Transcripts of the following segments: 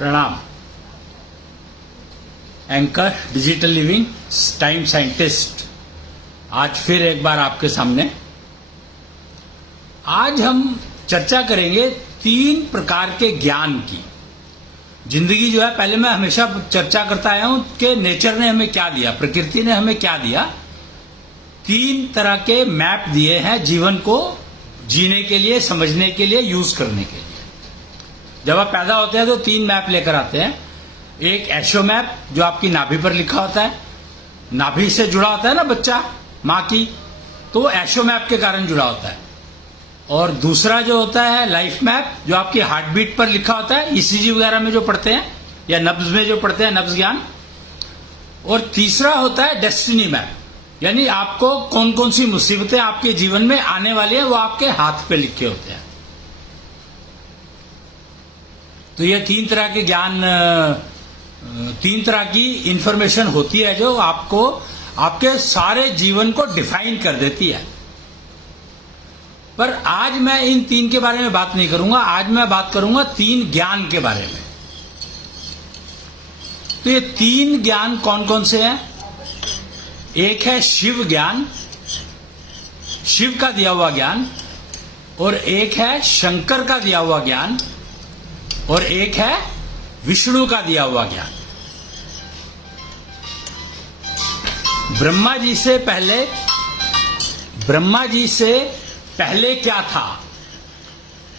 प्रणाम। Anchor digital living time scientist आज फिर एक बार आपके सामने। आज हम चर्चा करेंगे 3 प्रकार के ज्ञान की। जिंदगी जो है, पहले मैं हमेशा चर्चा करता आया हूं कि नेचर ने हमें क्या दिया, प्रकृति ने हमें क्या दिया। 3 तरह के मैप दिए हैं जीवन को जीने के लिए, समझने के लिए, यूज करने के लिए। जब आप पैदा होते हैं तो 3 मैप लेकर आते हैं। एक एशो मैप जो आपकी नाभि पर लिखा होता है, नाभि से जुड़ा होता है ना बच्चा माँ की, तो वो एशो मैप के कारण जुड़ा होता है। और दूसरा जो होता है लाइफ मैप जो आपकी हार्ट बीट पर लिखा होता है, ईसीजी वगैरह में जो पढ़ते हैं या नब्ज में जो पढ़ते हैं, नब्ज ज्ञान। और तीसरा होता है डेस्टिनी मैप, यानी आपको कौन कौन सी मुसीबतें आपके जीवन में आने वाली है वो आपके हाथ पे लिखे होते हैं। तो ये 3 तरह के ज्ञान, 3 तरह की इंफॉर्मेशन होती है जो आपको आपके सारे जीवन को डिफाइन कर देती है। पर आज मैं इन 3 के बारे में बात नहीं करूंगा, आज मैं बात करूंगा 3 ज्ञान के बारे में। तो ये 3 ज्ञान कौन कौन से हैं? एक है शिव ज्ञान, शिव का दिया हुआ ज्ञान, और एक है शंकर का दिया हुआ ज्ञान, और एक है विष्णु का दिया हुआ ज्ञान। ब्रह्मा जी से पहले क्या था?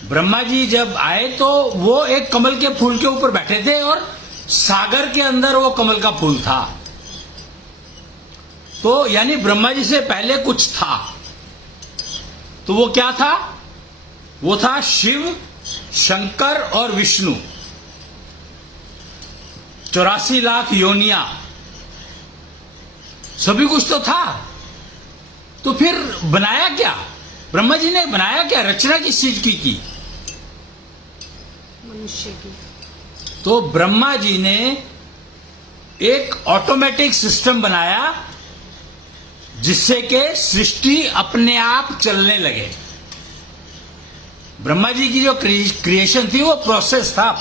ब्रह्मा जी जब आए तो वो एक कमल के फूल के ऊपर बैठे थे और सागर के अंदर वो कमल का फूल था। तो यानी ब्रह्मा जी से पहले कुछ था। तो वो क्या था? वो था शिव, शंकर और विष्णु। 84 लाख योनियां, सभी कुछ तो था। तो फिर बनाया क्या? ब्रह्मा जी ने बनाया क्या? रचना किस चीज की? मनुष्य की। तो ब्रह्मा जी ने एक ऑटोमेटिक सिस्टम बनाया जिससे कि सृष्टि अपने आप चलने लगे। ब्रह्मा जी की जो क्रिएशन थी वो प्रोसेस था,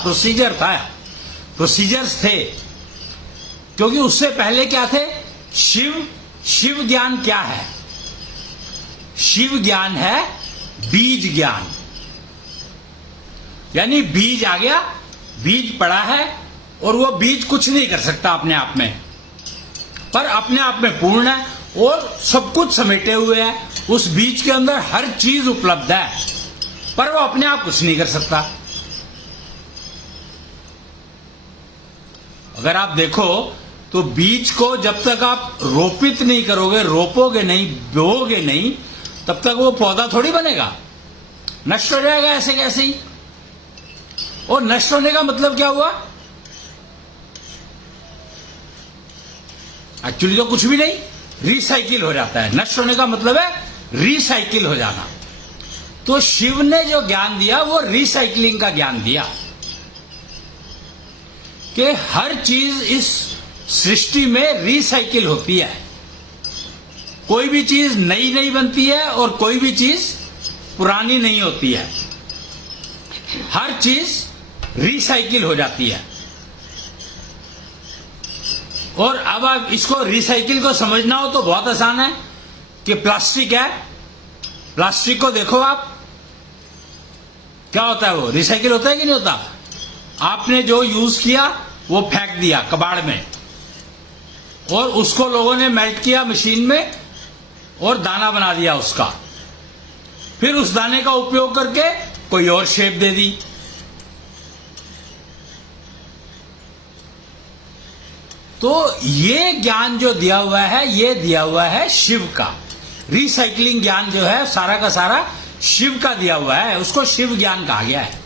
प्रोसीजर्स थे। क्योंकि उससे पहले क्या थे? शिव ज्ञान क्या है? शिव ज्ञान है बीज ज्ञान। यानी बीज आ गया, बीज पड़ा है और वो बीज कुछ नहीं कर सकता अपने आप में, पर अपने आप में पूर्ण है और सब कुछ समेटे हुए है। उस बीज के अंदर हर चीज उपलब्ध है, पर वो अपने आप कुछ नहीं कर सकता। अगर आप देखो तो बीज को जब तक आप रोपित नहीं करोगे, रोपोगे नहीं, बोओगे नहीं, तब तक वो पौधा थोड़ी बनेगा, नष्ट हो जाएगा ऐसे कैसे ही। और नष्ट होने का मतलब क्या हुआ? एक्चुअली तो कुछ भी नहीं, रिसाइकिल हो जाता है। नष्ट होने का मतलब है रिसाइकिल हो जाना। तो शिव ने जो ज्ञान दिया वो रिसाइकलिंग का ज्ञान दिया कि हर चीज इस सृष्टि में रिसाइकिल होती है। कोई भी चीज नई नहीं बनती है और कोई भी चीज पुरानी नहीं होती है। हर चीज रिसाइकिल हो जाती है। और अब आप इसको रिसाइकिल को समझना हो तो बहुत आसान है कि प्लास्टिक है, प्लास्टिक को देखो आप, क्या होता है? वो रिसाइकिल होता है कि नहीं होता? आपने जो यूज किया वो फेंक दिया कबाड़ में, और उसको लोगों ने मेल्ट किया मशीन में और दाना बना दिया उसका। फिर उस दाने का उपयोग करके कोई और शेप दे दी। तो ये ज्ञान जो दिया हुआ है, ये दिया हुआ है शिव का। रिसाइकलिंग ज्ञान जो है सारा का सारा शिव का दिया हुआ है, उसको शिव ज्ञान कहा गया है।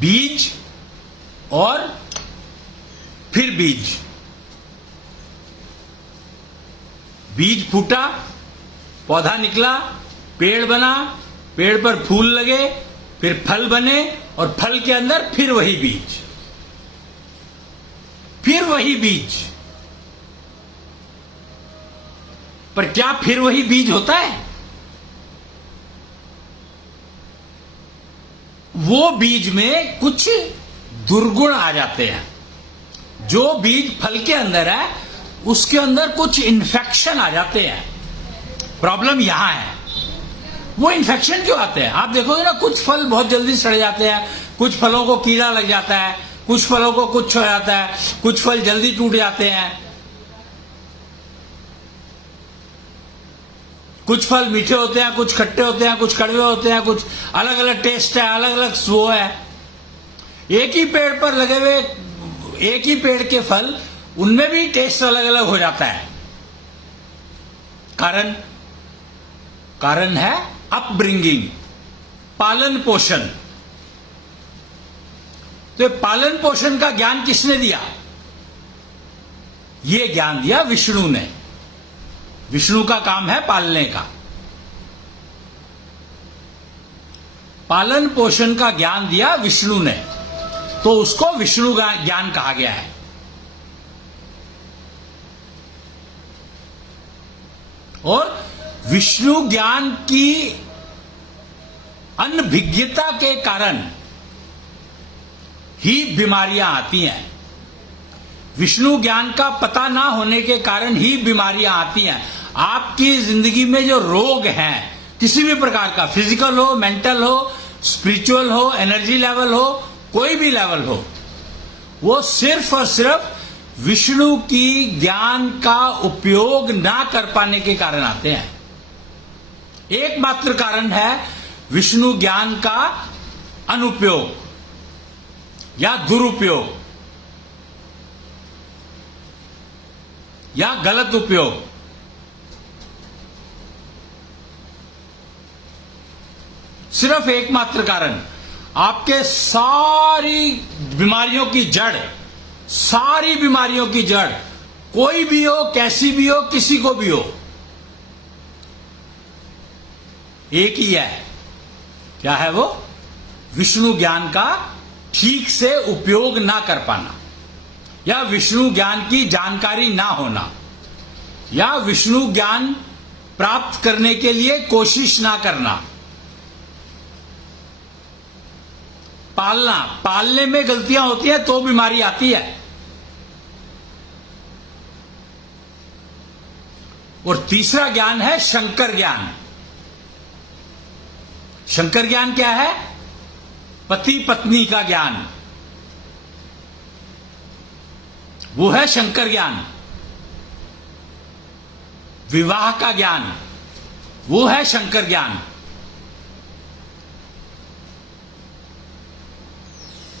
बीज और फिर बीज, बीज फूटा, पौधा निकला, पेड़ बना, पेड़ पर फूल लगे, फिर फल बने, और फल के अंदर फिर वही बीज, फिर वही बीज। पर क्या फिर वही बीज होता है? वो बीज में कुछ दुर्गुण आ जाते हैं। जो बीज फल के अंदर है उसके अंदर कुछ इन्फेक्शन आ जाते हैं। प्रॉब्लम यहां है। वो इन्फेक्शन क्यों आते हैं? आप देखोगे ना, कुछ फल बहुत जल्दी सड़ जाते हैं, कुछ फलों को कीड़ा लग जाता है, कुछ फलों को कुछ हो जाता है, कुछ फल जल्दी टूट जाते हैं, कुछ फल मीठे होते हैं, कुछ खट्टे होते हैं, कुछ कड़वे होते हैं, कुछ अलग अलग टेस्ट है, अलग अलग वो है। एक ही पेड़ पर लगे हुए एक ही पेड़ के फल, उनमें भी टेस्ट अलग अलग हो जाता है। कारण है अपब्रिंगिंग, पालन पोषण। तो ये पालन पोषण का ज्ञान किसने दिया? ये ज्ञान दिया विष्णु ने। विष्णु का काम है पालने का। पालन पोषण का ज्ञान दिया विष्णु ने, तो उसको विष्णु का ज्ञान कहा गया है। और विष्णु ज्ञान की अनभिज्ञता के कारण ही बीमारियां आती हैं। विष्णु ज्ञान का पता ना होने के कारण ही बीमारियां आती हैं। आपकी जिंदगी में जो रोग हैं, किसी भी प्रकार का, फिजिकल हो, मेंटल हो, स्पिरिचुअल हो, एनर्जी लेवल हो, कोई भी लेवल हो, वो सिर्फ और सिर्फ विष्णु की ज्ञान का उपयोग ना कर पाने के कारण आते हैं। एकमात्र कारण है विष्णु ज्ञान का अनुपयोग या दुरुपयोग या गलत उपयोग। सिर्फ एकमात्र कारण। आपके सारी बीमारियों की जड़ कोई भी हो, कैसी भी हो, किसी को भी हो, एक ही है। क्या है वो? विष्णु ज्ञान का ठीक से उपयोग ना कर पाना, या विष्णु ज्ञान की जानकारी ना होना, या विष्णु ज्ञान प्राप्त करने के लिए कोशिश ना करना। पालने में गलतियां होती है तो बीमारी आती है। और तीसरा ज्ञान है शंकर ज्ञान। शंकर ज्ञान क्या है? पति पत्नी का ज्ञान, वो है शंकर ज्ञान। विवाह का ज्ञान, वो है शंकर ज्ञान।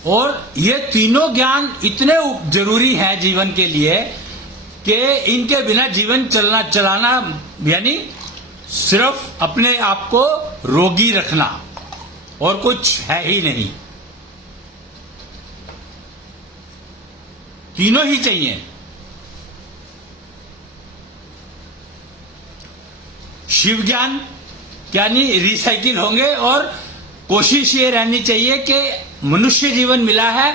और ये तीनों ज्ञान इतने जरूरी हैं जीवन के लिए कि इनके बिना जीवन चलाना यानी सिर्फ अपने आप को रोगी रखना, और कुछ है ही नहीं। तीनों ही चाहिए। शिव ज्ञान यानी रिसाइकिल होंगे, और कोशिश ये रहनी चाहिए कि मनुष्य जीवन मिला है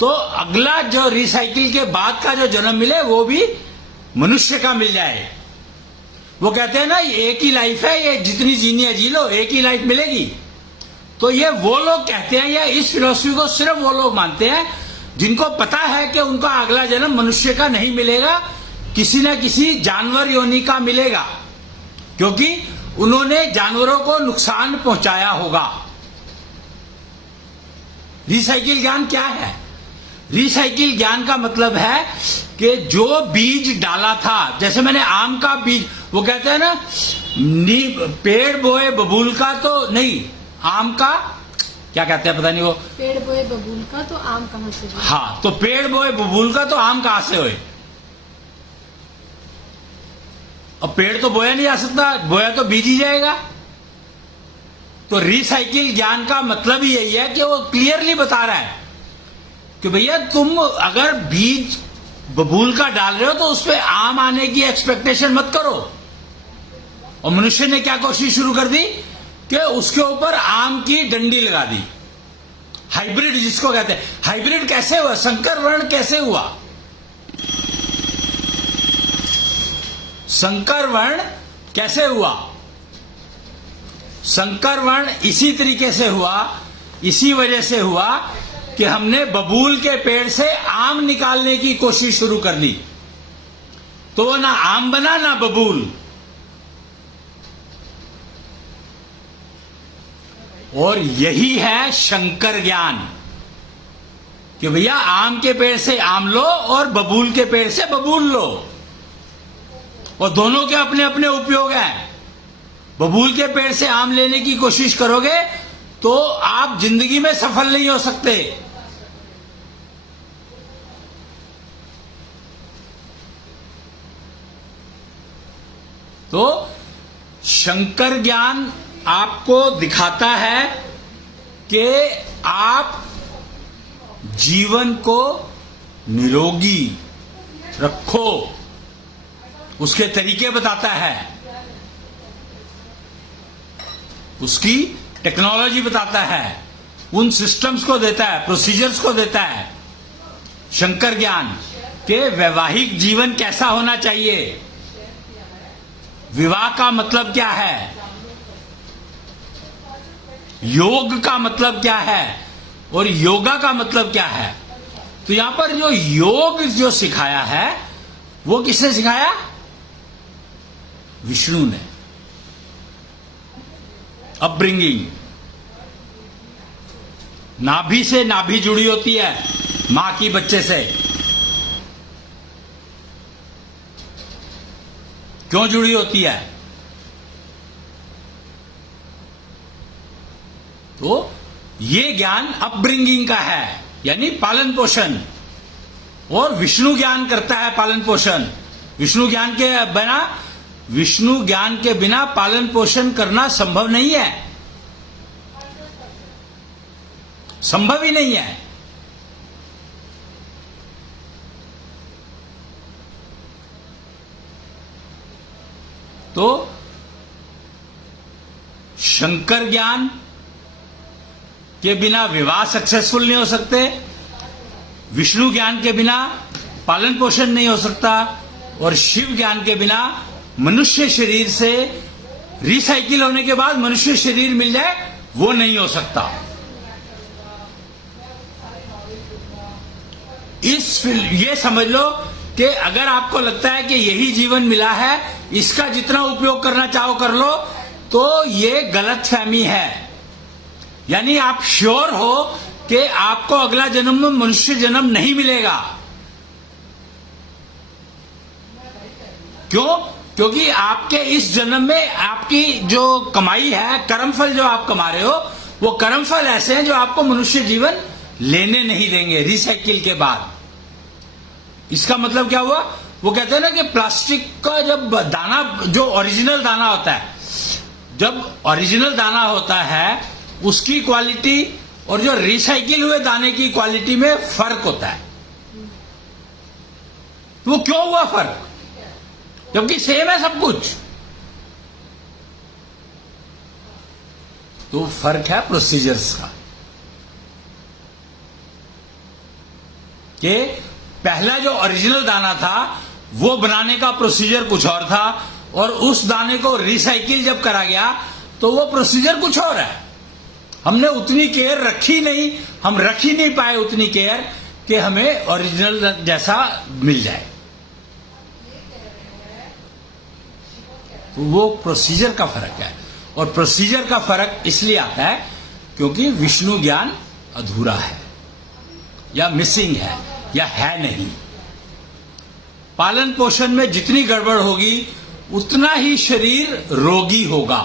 तो अगला जो रिसाइकिल के बाद का जो जन्म मिले वो भी मनुष्य का मिल जाए। वो कहते हैं ना, एक ही लाइफ है, ये जितनी जीनी है जी लो, एक ही लाइफ मिलेगी। तो ये वो लोग कहते हैं, या इस फिलॉसफी को सिर्फ वो लोग मानते हैं जिनको पता है कि उनका अगला जन्म मनुष्य का नहीं मिलेगा, किसी न किसी जानवर योनि का मिलेगा, क्योंकि उन्होंने जानवरों को नुकसान पहुंचाया होगा। रिसाइकिल ज्ञान क्या है? रिसाइकिल ज्ञान का मतलब है कि जो बीज डाला था, जैसे मैंने आम का बीज, वो कहते हैं ना, पेड़ बोए बबूल का तो नहीं, आम का क्या कहते हैं पता नहीं, वो पेड़ बोए बबूल का तो आम कहां से हुए? हाँ, तो पेड़ बोए बबूल का तो आम कहां से हुए? अब पेड़ तो बोया नहीं जा सकता, बोया तो बीज ही जाएगा। तो रिसाइकिल ज्ञान का मतलब ही यही है कि वो क्लियरली बता रहा है कि भैया तुम अगर बीज बबूल का डाल रहे हो तो उस पर आम आने की एक्सपेक्टेशन मत करो। और मनुष्य ने क्या कोशिश शुरू कर दी कि उसके ऊपर आम की डंडी लगा दी। हाइब्रिड जिसको कहते हैं, हाइब्रिड कैसे हुआ? संकर वर्ण कैसे हुआ? संकर वर्ण कैसे हुआ? संकर वर्ण इसी तरीके से हुआ इसी वजह से हुआ कि हमने बबूल के पेड़ से आम निकालने की कोशिश शुरू कर दी, तो वो ना आम बना ना बबूल। और यही है शंकर ज्ञान कि भैया आम के पेड़ से आम लो और बबूल के पेड़ से बबूल लो, और दोनों के अपने अपने उपयोग हैं। बबूल के पेड़ से आम लेने की कोशिश करोगे तो आप जिंदगी में सफल नहीं हो सकते। तो शंकर ज्ञान आपको दिखाता है कि आप जीवन को निरोगी रखो, उसके तरीके बताता है, उसकी टेक्नोलॉजी बताता है, उन सिस्टम्स को देता है, प्रोसीजर्स को देता है। शंकर ज्ञान के वैवाहिक जीवन कैसा होना चाहिए, विवाह का मतलब क्या है, योग का मतलब क्या है और योगा का मतलब क्या है। तो यहां पर जो योग जो सिखाया है वो किसने सिखाया? विष्णु ने। अपब्रिंगिंग, नाभि से नाभि जुड़ी होती है मां की बच्चे से। क्यों जुड़ी होती है? तो ये ज्ञान अपब्रिंगिंग का है, यानी पालन पोषण, और विष्णु ज्ञान करता है पालन पोषण। विष्णु ज्ञान के बिना पालन पोषण करना संभव नहीं है, संभव ही नहीं है। तो शंकर ज्ञान के बिना विवाह सक्सेसफुल नहीं हो सकते, विष्णु ज्ञान के बिना पालन पोषण नहीं हो सकता, और शिव ज्ञान के बिना मनुष्य शरीर से रिसाइकिल होने के बाद मनुष्य शरीर मिल जाए वो नहीं हो सकता। ये समझ लो कि अगर आपको लगता है कि यही जीवन मिला है, इसका जितना उपयोग करना चाहो कर लो, तो ये गलतफहमी है। यानी आप श्योर हो कि आपको अगला जन्म में मनुष्य जन्म नहीं मिलेगा। क्यों? क्योंकि आपके इस जन्म में आपकी जो कमाई है, कर्मफल जो आप कमा रहे हो, वो कर्मफल ऐसे हैं जो आपको मनुष्य जीवन लेने नहीं देंगे रिसाइकिल के बाद। इसका मतलब क्या हुआ? वो कहते हैं ना कि प्लास्टिक का जब दाना, जो ओरिजिनल दाना होता है, जब ओरिजिनल दाना होता है उसकी क्वालिटी और जो रिसाइकिल हुए दाने की क्वालिटी में फर्क होता है। तो वो क्यों हुआ फर्क, जबकि सेम है सब कुछ? तो फर्क है प्रोसीजर्स का, कि पहला जो ओरिजिनल दाना था वो बनाने का प्रोसीजर कुछ और था, और उस दाने को रिसाइकिल जब करा गया तो वो प्रोसीजर कुछ और है। हमने उतनी केयर रखी नहीं, हम रख ही नहीं पाए उतनी केयर कि हमें ओरिजिनल जैसा मिल जाए। तो वो प्रोसीजर का फर्क है, और प्रोसीजर का फर्क इसलिए आता है क्योंकि विष्णु ज्ञान अधूरा है, या मिसिंग है, या है नहीं। पालन पोषण में जितनी गड़बड़ होगी उतना ही शरीर रोगी होगा।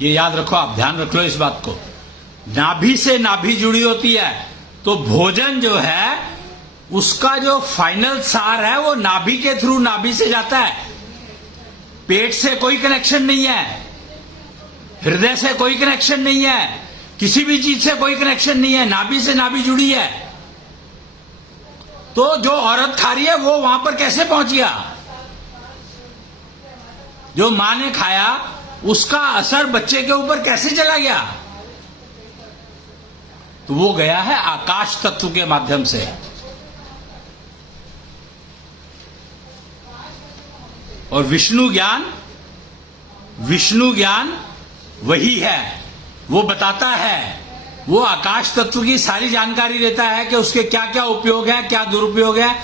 ये याद रखो, आप ध्यान रख लो इस बात को। नाभि से नाभि जुड़ी होती है, तो भोजन जो है उसका जो फाइनल सार है वो नाभि के थ्रू नाभि से जाता है। पेट से कोई कनेक्शन नहीं है, हृदय से कोई कनेक्शन नहीं है, किसी भी चीज से कोई कनेक्शन नहीं है, नाभि से नाभि जुड़ी है। तो जो औरत खा रही है वो वहां पर कैसे पहुंच गया? जो मां ने खाया उसका असर बच्चे के ऊपर कैसे चला गया? तो वो गया है आकाश तत्व के माध्यम से। और विष्णु ज्ञान विष्णु ज्ञान वही है, वो बताता है, वो आकाश तत्व की सारी जानकारी देता है कि उसके क्या क्या उपयोग है, क्या दुरुपयोग है,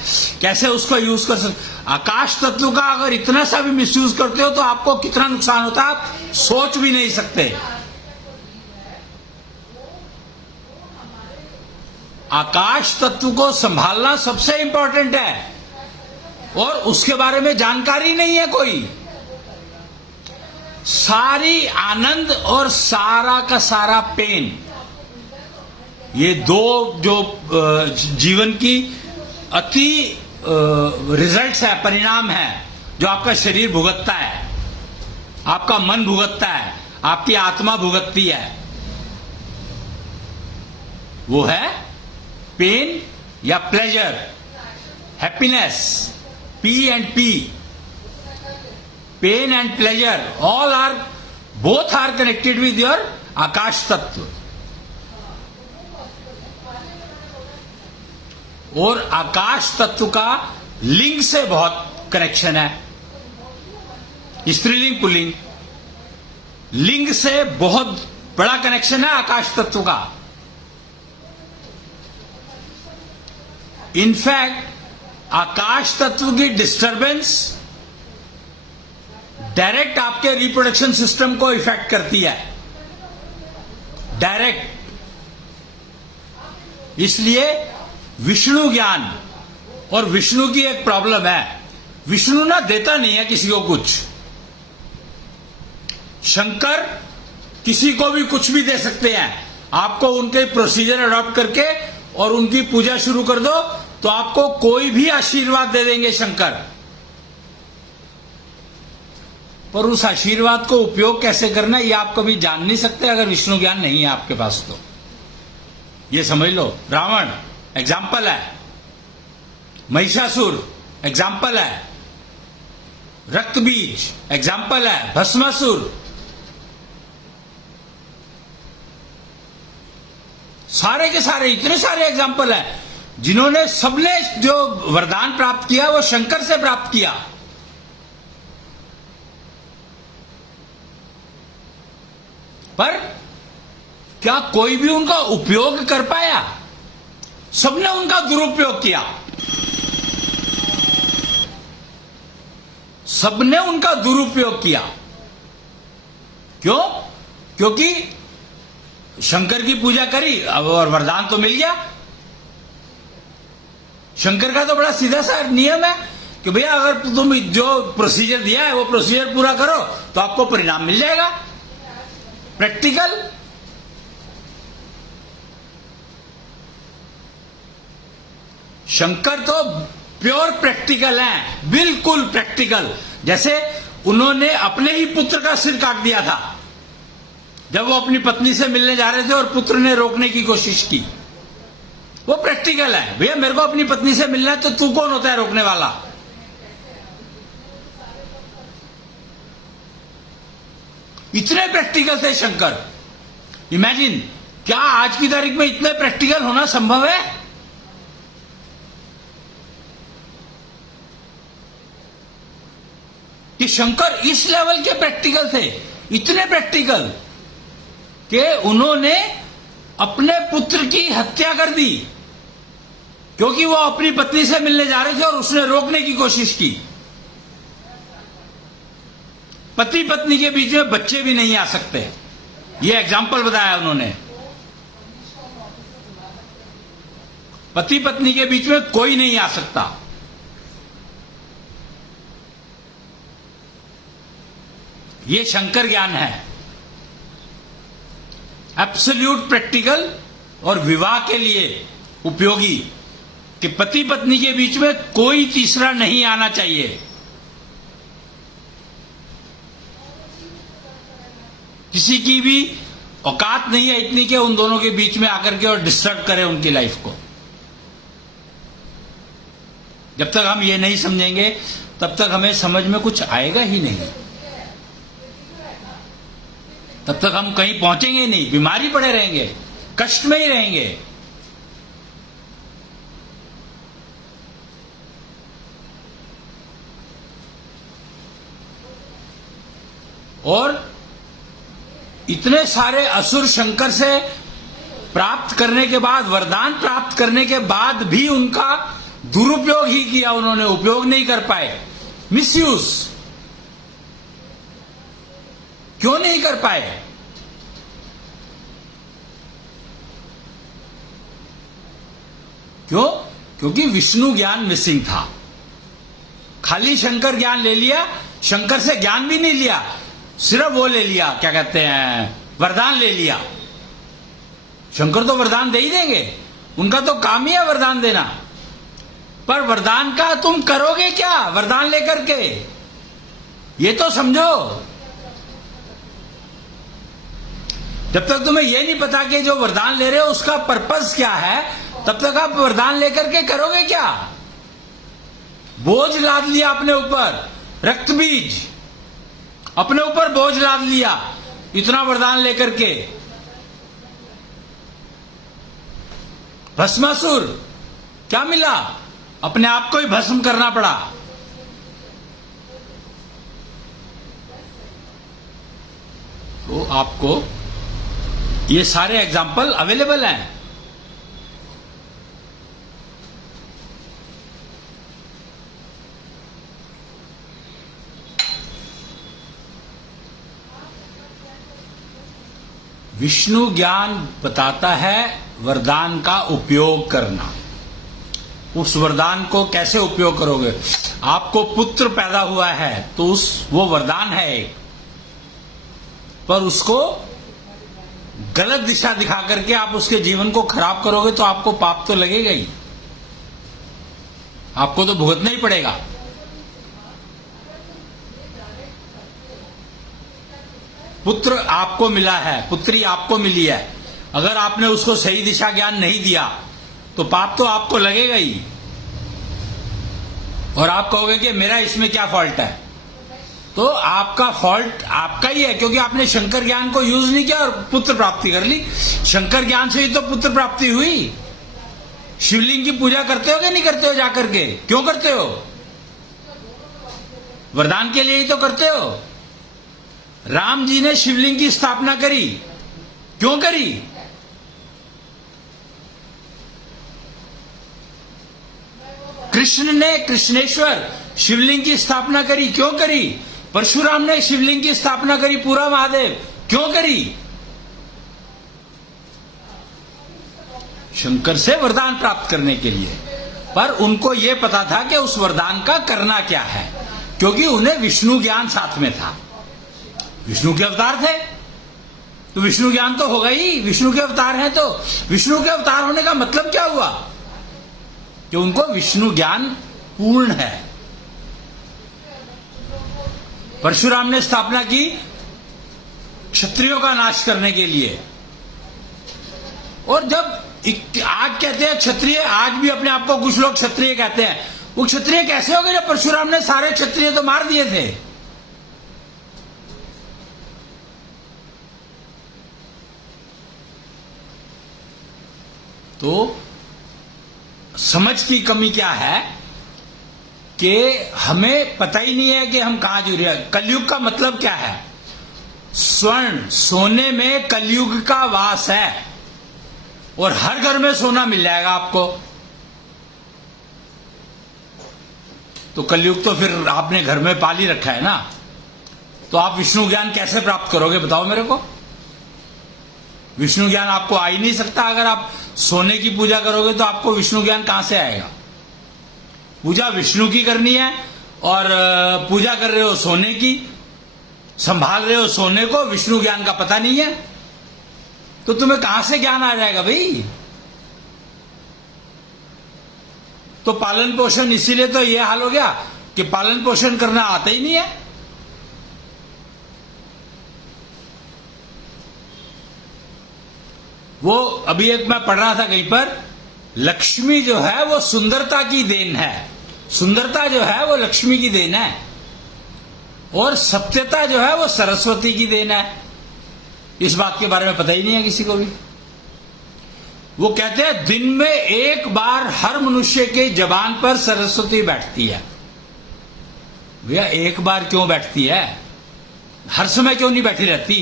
कैसे उसको यूज कर सकते। आकाश तत्व का अगर इतना सा भी मिसयूज करते हो तो आपको कितना नुकसान होता है आप सोच भी नहीं सकते। आकाश तत्व को संभालना सबसे इंपॉर्टेंट है और उसके बारे में जानकारी नहीं है कोई। सारी आनंद और सारा का सारा पेन, ये दो जो जीवन की अति रिजल्ट्स है, परिणाम है, जो आपका शरीर भुगतता है, आपका मन भुगतता है, आपकी आत्मा भुगतती है, वो है पेन या pleasure, happiness, P and P, pain and pleasure, all are both are connected with your akash tattva. और आकाश तत्व का लिंग से बहुत कनेक्शन है, स्त्रीलिंग पुल्लिंग, लिंग से बहुत बड़ा कनेक्शन है आकाश तत्व का। इनफैक्ट आकाश तत्व की डिस्टरबेंस डायरेक्ट आपके रिप्रोडक्शन सिस्टम को इफेक्ट करती है, डायरेक्ट। इसलिए विष्णु ज्ञान, और विष्णु की एक प्रॉब्लम है, विष्णु ना देता नहीं है किसी को कुछ। शंकर किसी को भी कुछ भी दे सकते हैं। आपको उनके प्रोसीजर अडॉप्ट करके और उनकी पूजा शुरू कर दो तो आपको कोई भी आशीर्वाद दे देंगे शंकर। पर उस आशीर्वाद को उपयोग कैसे करना ये आप कभी जान नहीं सकते अगर विष्णु ज्ञान नहीं है आपके पास। तो ये समझ लो, रावण एग्जाम्पल है, महिषासुर एग्जाम्पल है, रक्तबीज एग्जाम्पल है, भस्मासुर, सारे के सारे इतने सारे एग्जाम्पल है जिन्होंने, सबने जो वरदान प्राप्त किया वो शंकर से प्राप्त किया। पर क्या कोई भी उनका उपयोग कर पाया? सबने उनका दुरुपयोग किया, सबने उनका दुरुपयोग किया। क्यों? क्योंकि शंकर की पूजा करी और वरदान तो मिल गया। शंकर का तो बड़ा सीधा सा नियम है कि भैया अगर तुम जो प्रोसीजर दिया है वो प्रोसीजर पूरा करो तो आपको परिणाम मिल जाएगा। प्रैक्टिकल। शंकर तो प्योर प्रैक्टिकल हैं, बिल्कुल प्रैक्टिकल। जैसे उन्होंने अपने ही पुत्र का सिर काट दिया था जब वो अपनी पत्नी से मिलने जा रहे थे और पुत्र ने रोकने की कोशिश की। वो प्रैक्टिकल है, भैया मेरे को अपनी पत्नी से मिलना है तो तू कौन होता है रोकने वाला? इतने प्रैक्टिकल थे शंकर। इमेजिन, क्या आज की तारीख में इतने प्रैक्टिकल होना संभव है? कि शंकर इस लेवल के प्रैक्टिकल थे, इतने प्रैक्टिकल कि उन्होंने अपने पुत्र की हत्या कर दी क्योंकि वो अपनी पत्नी से मिलने जा रहे थे और उसने रोकने की कोशिश की। पति पत्नी के बीच में बच्चे भी नहीं आ सकते, ये एग्जाम्पल बताया उन्होंने। पति पत्नी के बीच में कोई नहीं आ सकता। ये शंकर ज्ञान है, एब्सोल्यूट प्रैक्टिकल और विवाह के लिए उपयोगी, कि पति पत्नी के बीच में कोई तीसरा नहीं आना चाहिए। किसी की भी औकात नहीं है इतनी कि उन दोनों के बीच में आकर के और डिस्टर्ब करे उनकी लाइफ को। जब तक हम ये नहीं समझेंगे तब तक हमें समझ में कुछ आएगा ही नहीं, तब तक हम कहीं पहुंचेंगे नहीं, बीमारी पड़े रहेंगे, कष्ट में ही रहेंगे। और इतने सारे असुर शंकर से प्राप्त करने के बाद, वरदान प्राप्त करने के बाद भी उनका दुरुपयोग ही किया उन्होंने, उपयोग नहीं कर पाए। मिसयूज क्यों नहीं कर पाए? क्यों? क्योंकि विष्णु ज्ञान मिसिंग था। खाली शंकर ज्ञान ले लिया, शंकर से ज्ञान भी नहीं लिया, सिर्फ वो ले लिया, क्या कहते हैं, वरदान ले लिया। शंकर तो वरदान दे ही देंगे, उनका तो काम ही है वरदान देना, पर वरदान का तुम करोगे क्या वरदान लेकर के, ये तो समझो। जब तक तुम्हें यह नहीं पता कि जो वरदान ले रहे हो उसका पर्पस क्या है, तब तक आप वरदान लेकर के करोगे क्या? बोझ लाद लिया अपने ऊपर, रक्त बीज अपने ऊपर बोझ लाद लिया इतना वरदान लेकर के। भस्मासुर क्या मिला? अपने आप को ही भस्म करना पड़ा। तो आपको ये सारे एग्जाम्पल अवेलेबल हैं। विष्णु ज्ञान बताता है वरदान का उपयोग करना। उस वरदान को कैसे उपयोग करोगे? आपको पुत्र पैदा हुआ है तो वो वरदान है एक, पर उसको गलत दिशा दिखा करके आप उसके जीवन को खराब करोगे तो आपको पाप तो लगेगा ही, आपको तो भुगतना ही पड़ेगा। पुत्र आपको मिला है, पुत्री आपको मिली है, अगर आपने उसको सही दिशा ज्ञान नहीं दिया तो पाप तो आपको लगेगा ही, और आप कहोगे कि मेरा इसमें क्या फॉल्ट है। तो आपका फॉल्ट आपका ही है, क्योंकि आपने शंकर ज्ञान को यूज नहीं किया और पुत्र प्राप्ति कर ली। शंकर ज्ञान से ही तो पुत्र प्राप्ति हुई। शिवलिंग की पूजा करते हो कि नहीं करते हो? जाकर के क्यों करते हो? वरदान के लिए ही तो करते हो। राम जी ने शिवलिंग की स्थापना करी, क्यों करी? कृष्ण ने, कृष्णेश्वर शिवलिंग की स्थापना करी, क्यों करी? परशुराम ने शिवलिंग की स्थापना करी, पूरा महादेव, क्यों करी? शंकर से वरदान प्राप्त करने के लिए। पर उनको यह पता था कि उस वरदान का करना क्या है, क्योंकि उन्हें विष्णु ज्ञान साथ में था। विष्णु के अवतार थे तो विष्णु ज्ञान तो होगा ही। विष्णु के अवतार हैं तो विष्णु के अवतार होने का मतलब क्या हुआ? कि उनको विष्णु ज्ञान पूर्ण है। परशुराम ने स्थापना की क्षत्रियों का नाश करने के लिए, और जब आज कहते हैं क्षत्रिय, आज भी अपने आप को कुछ लोग क्षत्रिय कहते हैं, वो क्षत्रिय कैसे हो गए जब परशुराम ने सारे क्षत्रिय तो मार दिए थे? तो समझ की कमी क्या है कि हमें पता ही नहीं है कि हम कहां जुड़ रहे हैं। कलयुग का मतलब क्या है? स्वर्ण, सोने में कलयुग का वास है, और हर घर में सोना मिल जाएगा आपको। तो कलयुग तो फिर आपने घर में पाल ही रखा है ना, तो आप विष्णु ज्ञान कैसे प्राप्त करोगे बताओ मेरे को? विष्णु ज्ञान आपको आ ही नहीं सकता। अगर आप सोने की पूजा करोगे तो आपको विष्णु ज्ञान कहां से आएगा? पूजा विष्णु की करनी है, और पूजा कर रहे हो सोने की, संभाल रहे हो सोने को, विष्णु ज्ञान का पता नहीं है, तो तुम्हें कहां से ज्ञान आ जाएगा भाई? तो पालन पोषण, इसीलिए तो यह हाल हो गया कि पालन पोषण करना आता ही नहीं है। वो अभी एक मैं पढ़ रहा था कहीं पर, लक्ष्मी जो है वो सुंदरता की देन है, सुंदरता जो है वो लक्ष्मी की देन है, और सत्यता जो है वो सरस्वती की देन है। इस बात के बारे में पता ही नहीं है किसी को भी। वो कहते हैं दिन में एक बार हर मनुष्य के जबान पर सरस्वती बैठती है। भैया एक बार क्यों बैठती है? हर समय क्यों नहीं बैठी रहती?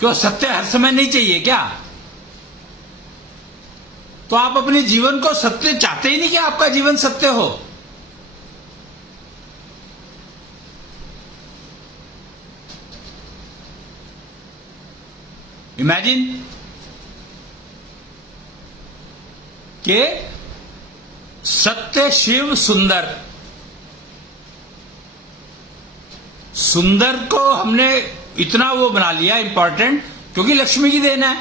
क्यों सत्य हर समय नहीं चाहिए क्या? तो आप अपने जीवन को सत्य चाहते ही नहीं कि आपका जीवन सत्य हो। इमेजिन के सत्य शिव सुंदर, सुंदर को हमने इतना वो बना लिया इंपॉर्टेंट, क्योंकि लक्ष्मी की देन है।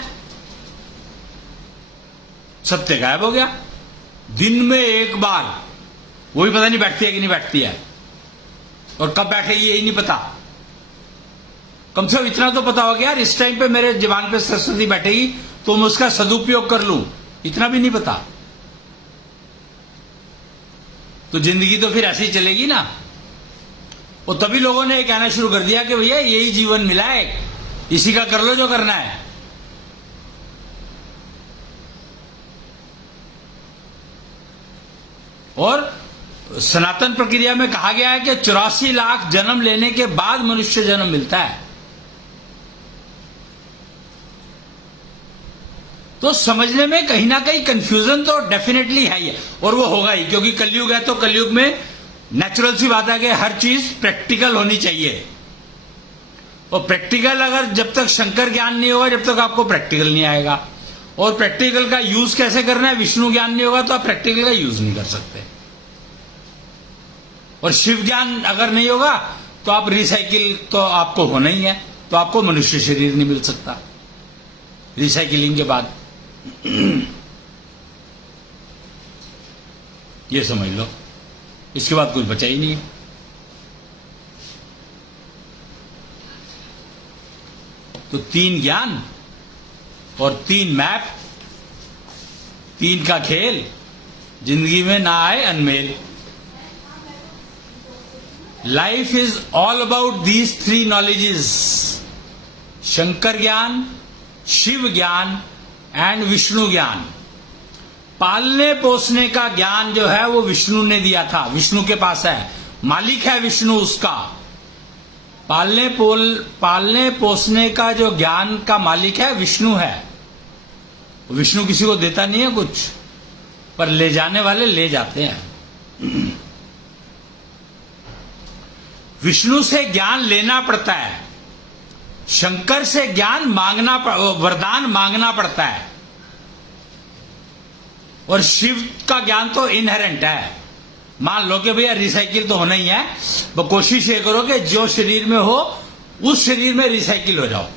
सत्य गायब हो गया। दिन में एक बार, वो भी पता नहीं बैठती है कि नहीं बैठती है, और कब बैठेगी यही नहीं पता। कम से कम इतना तो पता हो गया यार, इस टाइम पे मेरे जबान पे सरस्वती बैठेगी तो मैं उसका सदुपयोग कर लूं, इतना भी नहीं पता। तो जिंदगी तो फिर ऐसे ही चलेगी ना। और तभी लोगों ने कहना शुरू कर दिया कि भैया यही जीवन मिला है, इसी का कर लो जो करना है। और सनातन प्रक्रिया में कहा गया है कि 84 लाख जन्म लेने के बाद मनुष्य जन्म मिलता है। तो समझने में कहीं ना कहीं कंफ्यूजन तो डेफिनेटली है ही है, और वो होगा ही, क्योंकि कलयुग है। तो कलयुग में नेचुरल सी बात है कि हर चीज प्रैक्टिकल होनी चाहिए। और प्रैक्टिकल अगर जब तक शंकर ज्ञान नहीं होगा, जब तक आपको प्रैक्टिकल नहीं आएगा। और प्रैक्टिकल का यूज कैसे करना है, विष्णु ज्ञान नहीं होगा तो आप प्रैक्टिकल का यूज नहीं कर सकते। और शिव ज्ञान अगर नहीं होगा तो आप रिसाइकिल तो आपको होना ही है, तो आपको मनुष्य शरीर नहीं मिल सकता रिसाइकिलिंग के बाद। ये समझ लो, इसके बाद कुछ बचा ही नहीं। तो 3 ज्ञान और 3 मैप, 3 का खेल, जिंदगी में ना आए अनमेल। Life is all about these 3 knowledges, Shankar gyan, Shiv ज्ञान एंड विष्णु ज्ञान। पालने पोसने का ज्ञान जो है वो विष्णु ने दिया था, विष्णु के पास है, मालिक है विष्णु उसका। पालने पोसने का जो ज्ञान का मालिक है विष्णु है। विष्णु किसी को देता नहीं है कुछ, पर ले जाने वाले ले जाते हैं। विष्णु से ज्ञान लेना पड़ता है, शंकर से ज्ञान मांगना, वरदान मांगना पड़ता है। और शिव का ज्ञान तो इनहेरेंट है। मान लो कि भैया रिसाइकिल तो होना ही है, तो कोशिश ये करो कि जो शरीर में हो उस शरीर में रिसाइकिल हो जाओ,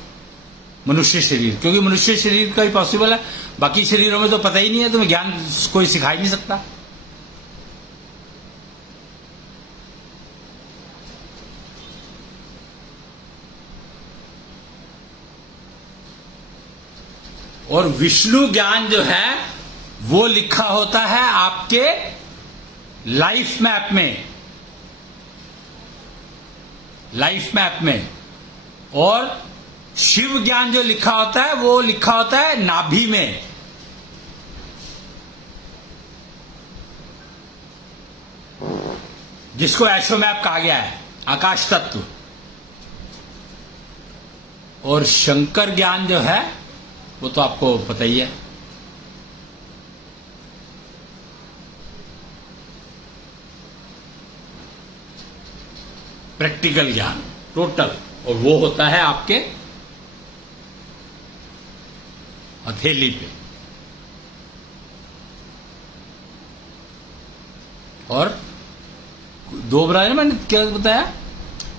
मनुष्य शरीर, क्योंकि मनुष्य शरीर का ही पॉसिबल है। बाकी शरीरों में तो पता ही नहीं है, तुम्हें ज्ञान कोई सिखा ही नहीं सकता। और विष्णु ज्ञान जो है वो लिखा होता है आपके लाइफ मैप में, लाइफ मैप में। और शिव ज्ञान जो लिखा होता है वो लिखा होता है नाभि में। जिसको एशो मैप कहा गया है, आकाश तत्व। और शंकर ज्ञान जो है वो तो आपको पता ही है, प्रैक्टिकल ज्ञान टोटल। और वो होता है आपके हथेली पे। और 2 बताया मैंने, क्या बताया?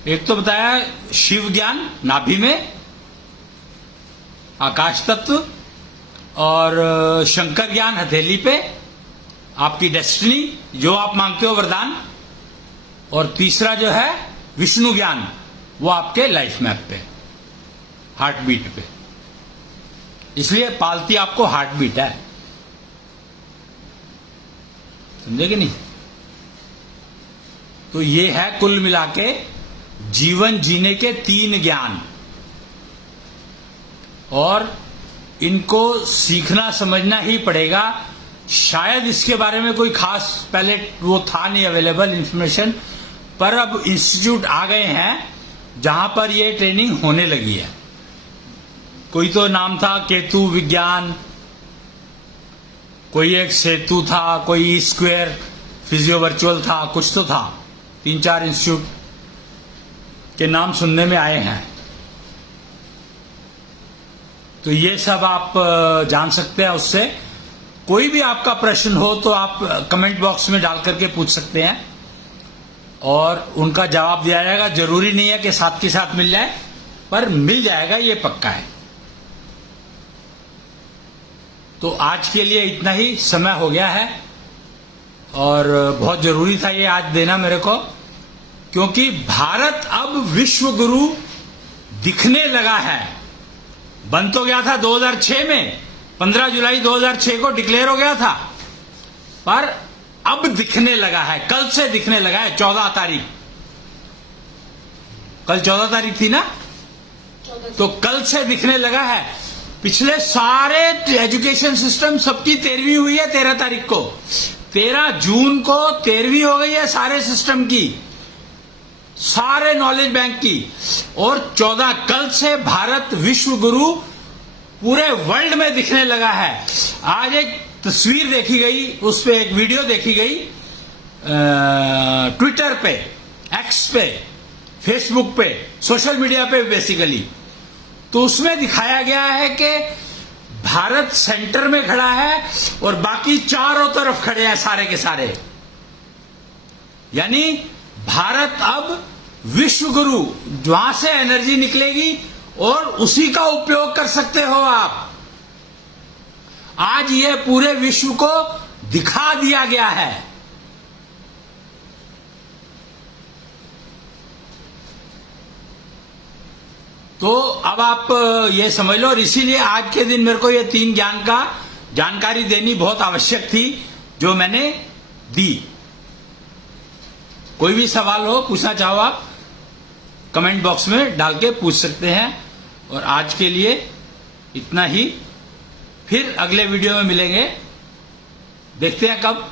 एक तो बताया शिव ज्ञान नाभि में, आकाश तत्व, और शंकर ज्ञान हथेली पे, आपकी डेस्टिनी, जो आप मांगते हो वरदान। और तीसरा जो है विष्णु ज्ञान, वो आपके लाइफ मैप पे, हार्ट बीट पे। इसलिए पालती आपको हार्ट बीट है, समझे कि नहीं? तो ये है कुल मिला के जीवन जीने के 3 ज्ञान। और इनको सीखना समझना ही पड़ेगा। शायद इसके बारे में कोई खास पहले वो था नहीं अवेलेबल इंफॉर्मेशन, पर अब इंस्टीट्यूट आ गए हैं जहां पर ये ट्रेनिंग होने लगी है। कोई तो नाम था केतु विज्ञान, कोई एक सेतु था, कोई स्क्वायर फिजियो वर्चुअल था, कुछ तो था। 3-4 इंस्टीट्यूट के नाम सुनने में आए हैं। तो ये सब आप जान सकते हैं उससे। कोई भी आपका प्रश्न हो तो आप कमेंट बॉक्स में डाल करके पूछ सकते हैं और उनका जवाब दिया जाएगा। जरूरी नहीं है कि साथ के साथ मिल जाए, पर मिल जाएगा, ये पक्का है। तो आज के लिए इतना ही, समय हो गया है और बहुत जरूरी था ये आज देना मेरे को, क्योंकि भारत अब विश्व गुरु दिखने लगा है। बन तो गया था 2006 में, 15 जुलाई 2006 को डिक्लेयर हो गया था, पर अब दिखने लगा है, कल से दिखने लगा है। 14 तारीख, कल 14 तारीख थी ना, तो कल से दिखने लगा है। पिछले सारे एजुकेशन सिस्टम सबकी 13वीं हुई है 13 तारीख को। 13 जून को 13वीं हो गई है सारे सिस्टम की, सारे नॉलेज बैंक की। और 14 कल से भारत विश्व गुरु पूरे वर्ल्ड में दिखने लगा है। आज एक तस्वीर देखी गई, उस पे एक वीडियो देखी गई ट्विटर पे, एक्स पे, फेसबुक पे, सोशल मीडिया पे बेसिकली। तो उसमें दिखाया गया है कि भारत सेंटर में खड़ा है और बाकी चारों तरफ खड़े हैं सारे के सारे। यानी भारत अब विश्व गुरु, जहां से एनर्जी निकलेगी और उसी का उपयोग कर सकते हो आप। आज ये पूरे विश्व को दिखा दिया गया है। तो अब आप ये समझ लो, और इसीलिए आज के दिन मेरे को ये 3 ज्ञान का जानकारी देनी बहुत आवश्यक थी, जो मैंने दी। कोई भी सवाल हो, पूछना चाहो आप, कमेंट बॉक्स में डाल के पूछ सकते हैं। और आज के लिए इतना ही, फिर अगले वीडियो में मिलेंगे। देखते हैं कब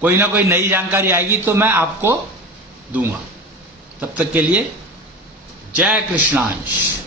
कोई ना कोई नई जानकारी आएगी तो मैं आपको दूंगा। तब तक के लिए जय कृष्णांश।